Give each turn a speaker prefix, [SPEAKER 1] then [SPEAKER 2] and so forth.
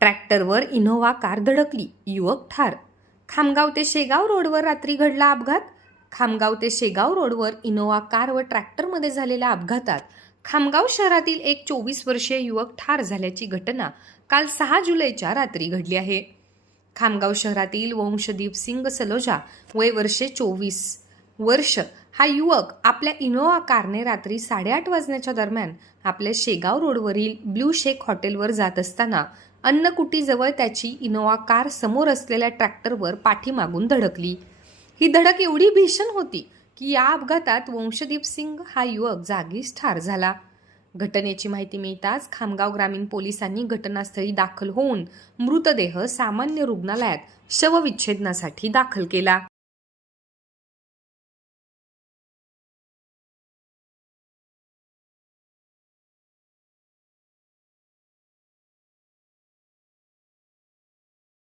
[SPEAKER 1] ट्रॅक्टरवर Innova car धडकली. युवक ठार. खामगाव ते शेगाव रोडवर रात्री घडला अपघात. खामगाव ते शेगाव रोडवर इनोव्हा कार व ट्रॅक्टरमध्ये झालेल्या अपघातात खामगाव शहरातील एक चोवीस वर्षीय युवक ठार झाल्याची घटना काल सहा जुलैच्या रात्री घडली आहे. खामगाव शहरातील वंशदीप सिंग सलोजा वय वर्षे चोवीस वर्ष. हा युवक आपल्या इनोव्हा कारने रात्री साडेआठ वाजण्याच्या दरम्यान आपल्या शेगाव रोडवरील ब्ल्यू शेक हॉटेलवर जात असताना अन्नकुटीजवळ त्याची इनोवा कार समोर असलेल्या ट्रॅक्टरवर पाठीमागून धडकली. ही धडक एवढी भीषण होती की या अपघातात वंशदीप सिंग हा युवक जागीच ठार झाला. घटनेची माहिती मिळताच खामगाव ग्रामीण पोलिसांनी घटनास्थळी दाखल होऊन मृतदेह सामान्य रुग्णालयात शवविच्छेदनासाठी दाखल केला.